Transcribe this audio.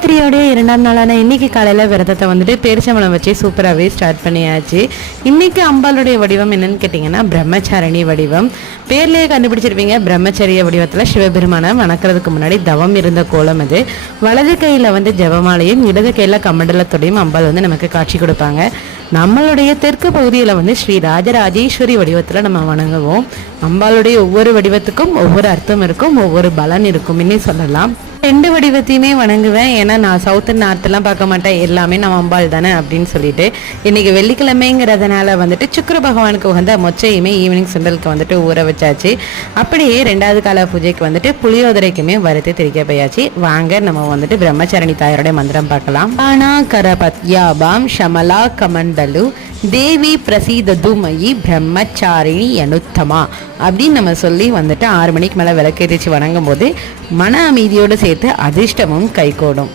சிவராத்திரியோடைய 2ஆம் நாளான இன்னைக்கு காலையில் விரதத்தை வந்துட்டு பேரிச்சம்பழம் வச்சு சூப்பராகவே ஸ்டார்ட் பண்ணியாச்சு. இன்னைக்கு அம்பாளுடைய வடிவம் என்னன்னு கேட்டிங்கன்னா பிரம்மச்சாரணி வடிவம். பேர்லேயே கண்டுபிடிச்சிருப்பீங்க. பிரம்மச்சரிய வடிவத்தில் சிவபெருமானை வணக்கிறதுக்கு முன்னாடி தவம் இருந்த கோலம் அது. வலது கையில் வந்து ஜெபமாலையும் இடது கையில் கமண்டலத்தோடையும் அம்பாள் வந்து நமக்கு காட்சி கொடுப்பாங்க. நம்மளுடைய தெற்கு பகுதியில் வந்து ஸ்ரீ ராஜராஜேஸ்வரி வடிவத்தில் நம்ம வணங்குவோம். அம்பாளுடைய ஒவ்வொரு வடிவத்துக்கும் ஒவ்வொரு அர்த்தம் இருக்கும், ஒவ்வொரு பலன் இருக்கும் இன்னே சொல்லலாம். 2 வடிவத்தையுமே வணங்குவேன். ஏன்னா நான் சவுத் நார்த்தெல்லாம் பார்க்க மாட்டேன், எல்லாமே நம்ம அம்பாள் தானே அப்படின்னு சொல்லிட்டு இன்னைக்கு வெள்ளிக்கிழமைங்கிறதுனால வந்துட்டு சுக்கிர பகவானுக்கு உகந்த மொச்சையுமே ஈவினிங் சுண்டலுக்கு வந்துட்டு ஊற வச்சாச்சு. அப்படியே 2வது கால பூஜைக்கு வந்துட்டு புளியோதரைக்குமே வறுத்து திரிக்க போயாச்சு. வாங்க நம்ம வந்துட்டு பிரம்மச்சாரணி தாயாரோட மந்திரம் பார்க்கலாம். ஆனா கரபத்யாபாம் ஷமலா கமண்டலு தேவி பிரசீதது மயி பிரம்மச்சாரிணி அனுத்தமா அப்படின்னு நம்ம சொல்லி வந்துட்டு 6 மணிக்கு மேலே விளக்கேற்றிச்சு வணங்கும் போது மன அமைதியோடு சேர்த்து அதிர்ஷ்டமும் கைகூடும்.